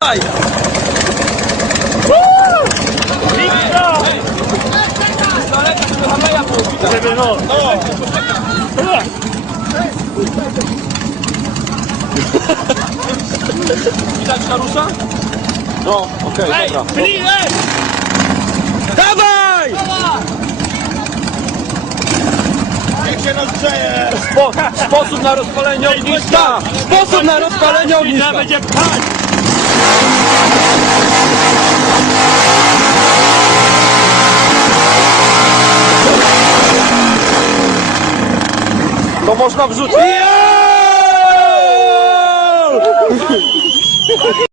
Daj! Żeby no. Widać Karusza? No, okej, dobra. Dawaj! Niech się rozgrzeje! Sposób na rozpalenie ogniska! Sposób na rozpalenie ogniska! Będzie pchać! To można wrzucić.